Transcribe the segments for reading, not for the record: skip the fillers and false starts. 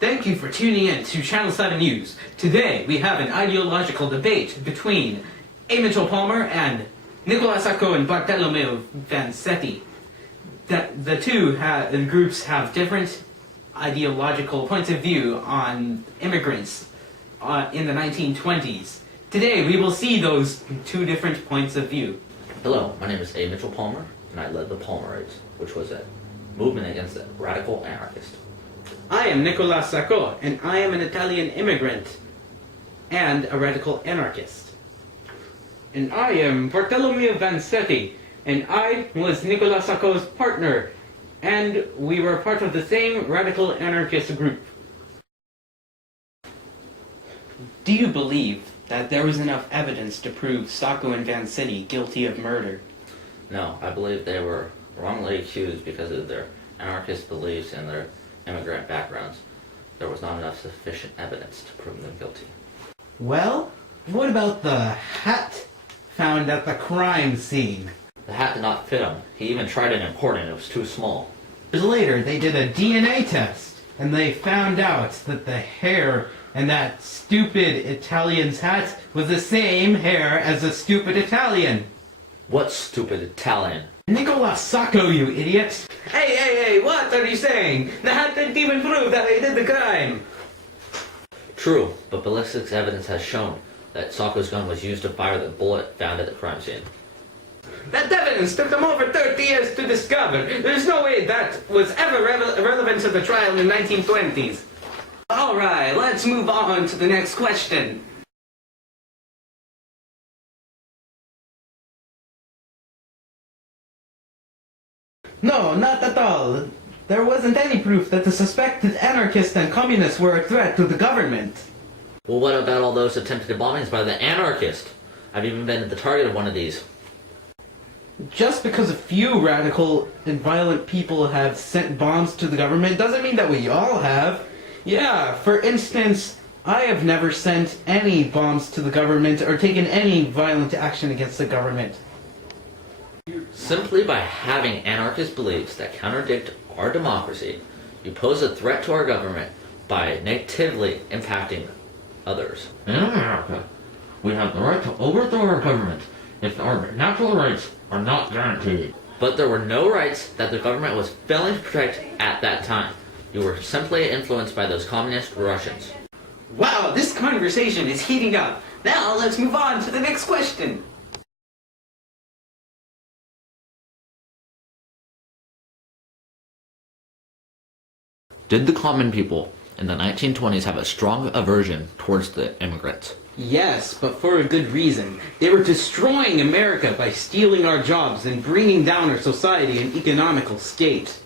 Thank you for tuning in to Channel 7 News. Today we have an ideological debate between A. Mitchell Palmer and Nicolas Sacco and Bartolomeo Vanzetti. The two groups have different ideological points of view on immigrants in the 1920s. Today we will see those two different points of view. Hello, my name is A. Mitchell Palmer, and I led the Palmerites, which was a movement against the radical anarchist. I am Nicolas Sacco, and I am an Italian immigrant and a radical anarchist. And I am Bartolomeo Vanzetti, and I was Nicolas Sacco's partner, and we were part of the same radical anarchist group. Do you believe that there was enough evidence to prove Sacco and Vanzetti guilty of murder? No, I believe they were wrongly accused because of their anarchist beliefs and their immigrant backgrounds. There was not enough sufficient evidence to prove them guilty. Well, what about the hat found at the crime scene? The hat did not fit him. He even tried to import it. It was too small. Years later, they did a DNA test, and they found out that the hair in that stupid Italian's hat was the same hair as the stupid Italian. What stupid Italian? Nicolas Sacco, you idiot! Hey, what are you saying? The hat didn't even prove that they did the crime! True, but ballistics evidence has shown that Sacco's gun was used to fire the bullet found at the crime scene. That evidence took them over 30 years to discover. There's no way that was ever relevant to the trial in the 1920s. Alright, let's move on to the next question. No, not at all. There wasn't any proof that the suspected anarchists and communists were a threat to the government. Well, what about all those attempted bombings by the anarchists? I've even been the target of one of these. Just because a few radical and violent people have sent bombs to the government doesn't mean that we all have. Yeah, for instance, I have never sent any bombs to the government or taken any violent action against the government. Simply by having anarchist beliefs that contradict our democracy, you pose a threat to our government by negatively impacting others. In America, we have the right to overthrow our government if our natural rights are not guaranteed. But there were no rights that the government was failing to protect at that time. You were simply influenced by those communist Russians. Wow, this conversation is heating up. Now let's move on to the next question. Did the common people in the 1920s have a strong aversion towards the immigrants? Yes, but for a good reason. They were destroying America by stealing our jobs and bringing down our society and economical state.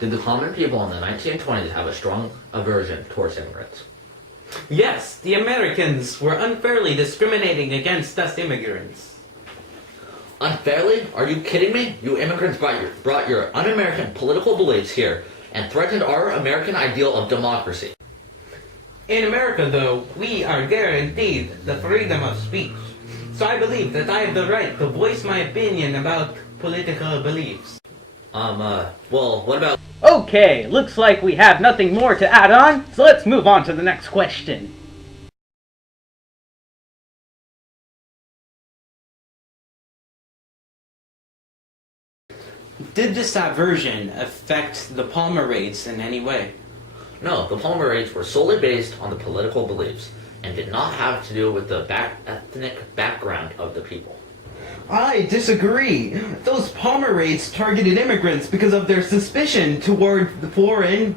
Did the common people in the 1920s have a strong aversion towards immigrants? Yes, the Americans were unfairly discriminating against us immigrants. Unfairly? Are you kidding me? You immigrants brought your un-American political beliefs here and threatened our American ideal of democracy. In America, though, we are guaranteed the freedom of speech. So I believe that I have the right to voice my opinion about political beliefs. Well, what about... Okay, looks like we have nothing more to add on, so let's move on to the next question. Did this aversion affect the Palmerites in any way? No, the Palmerites were solely based on the political beliefs and did not have to do with the ethnic background of the people. I disagree. Those Palmerites targeted immigrants because of their suspicion toward the foreign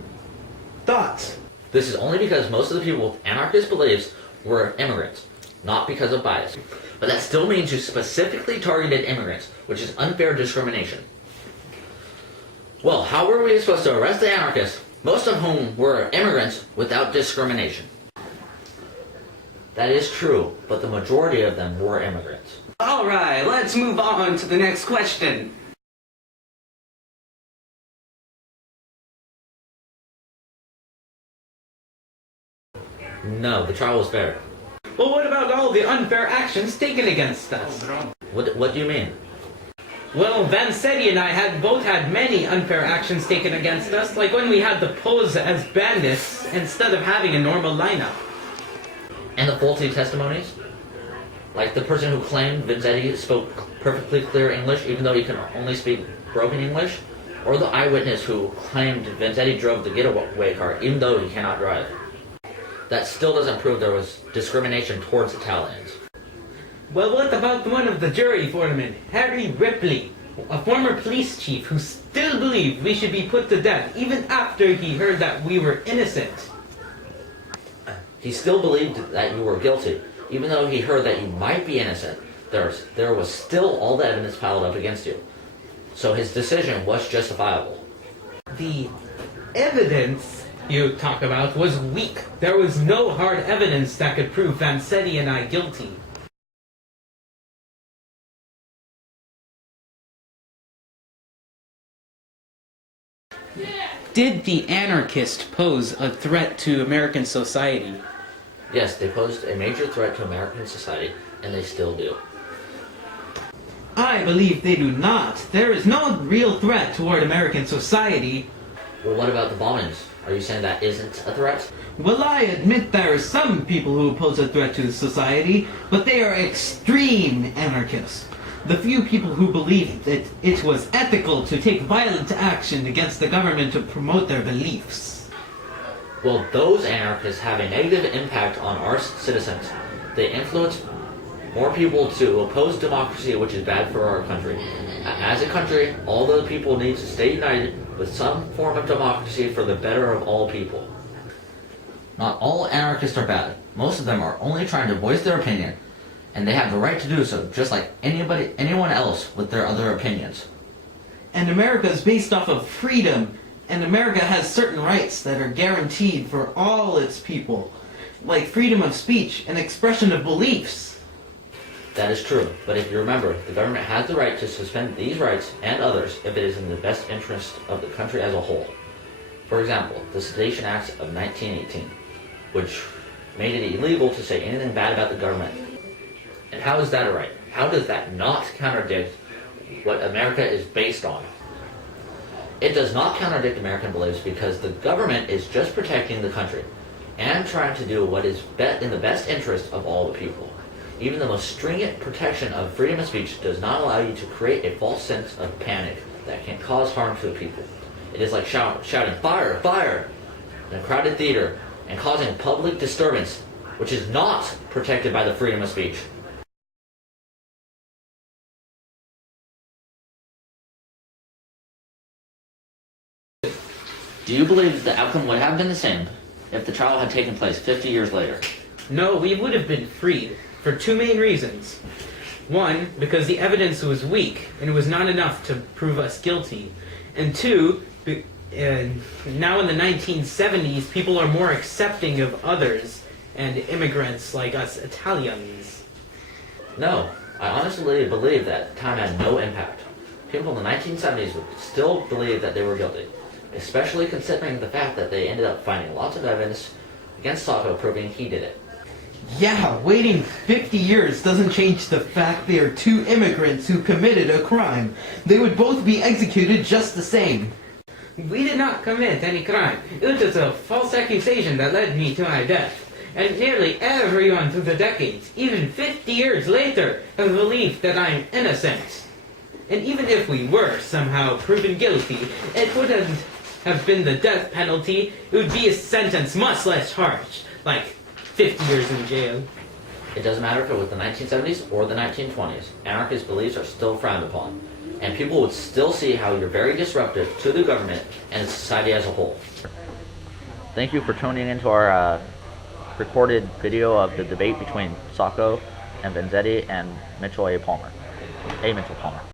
thoughts. This is only because most of the people with anarchist beliefs were immigrants, not because of bias. But that still means you specifically targeted immigrants, which is unfair discrimination. Well, how were we supposed to arrest the anarchists, most of whom were immigrants, without discrimination? That is true, but the majority of them were immigrants. Alright, let's move on to the next question. No, the trial was fair. Well, what about all the unfair actions taken against us? What do you mean? Well, Vanzetti and I had both had many unfair actions taken against us, like when we had to pose as bandits instead of having a normal lineup. And the faulty testimonies? Like the person who claimed Vanzetti spoke perfectly clear English even though he can only speak broken English? Or the eyewitness who claimed Vanzetti drove the getaway car even though he cannot drive? That still doesn't prove there was discrimination towards Italians. Well, what about one of the jury foremen, Harry Ripley, a former police chief who still believed we should be put to death even after he heard that we were innocent? He still believed that you were guilty, even though he heard that you might be innocent. There was still all the evidence piled up against you. So his decision was justifiable. The evidence you talk about was weak. There was no hard evidence that could prove Vanzetti and I guilty. Did the anarchist pose a threat to American society? Yes, they posed a major threat to American society, and they still do. I believe they do not. There is no real threat toward American society. Well, what about the bombings? Are you saying that isn't a threat? Well, I admit there are some people who pose a threat to society, but they are extreme anarchists. The few people who believe that it was ethical to take violent action against the government to promote their beliefs. Well, those anarchists have a negative impact on our citizens. They influence more people to oppose democracy, which is bad for our country. As a country, all the people need to stay united with some form of democracy for the better of all people. Not all anarchists are bad. Most of them are only trying to voice their opinion, and they have the right to do so, just like anyone else with their other opinions. And America is based off of freedom, and America has certain rights that are guaranteed for all its people, like freedom of speech and expression of beliefs. That is true, but if you remember, the government has the right to suspend these rights and others if it is in the best interest of the country as a whole. For example, the Sedition Act of 1918, which made it illegal to say anything bad about the government. And how is that a right? How does that not contradict what America is based on? It does not contradict American beliefs because the government is just protecting the country and trying to do what is in the best interest of all the people. Even the most stringent protection of freedom of speech does not allow you to create a false sense of panic that can cause harm to the people. It is like shouting, "Fire! Fire!" in a crowded theater and causing public disturbance, which is not protected by the freedom of speech. Do you believe that the outcome would have been the same if the trial had taken place 50 years later? No, we would have been freed for two main reasons. One, because the evidence was weak and it was not enough to prove us guilty. And two, now in the 1970s, people are more accepting of others and immigrants like us Italians. No, I honestly believe that time had no impact. People in the 1970s would still believe that they were guilty, especially considering the fact that they ended up finding lots of evidence against Sacco proving he did it. Yeah, waiting 50 years doesn't change the fact they are two immigrants who committed a crime. They would both be executed just the same. We did not commit any crime. It was a false accusation that led me to my death. And nearly everyone through the decades, even 50 years later, has believed that I am innocent. And even if we were somehow proven guilty, it wouldn't have been the death penalty. It would be a sentence much less harsh, like 50 years in jail. It doesn't matter if it was the 1970s or the 1920s. Anarchist beliefs are still frowned upon, and people would still see how you're very disruptive to the government and society as a whole. Thank you for tuning into our recorded video of the debate between Sacco and Vanzetti and Mitchell A. Palmer.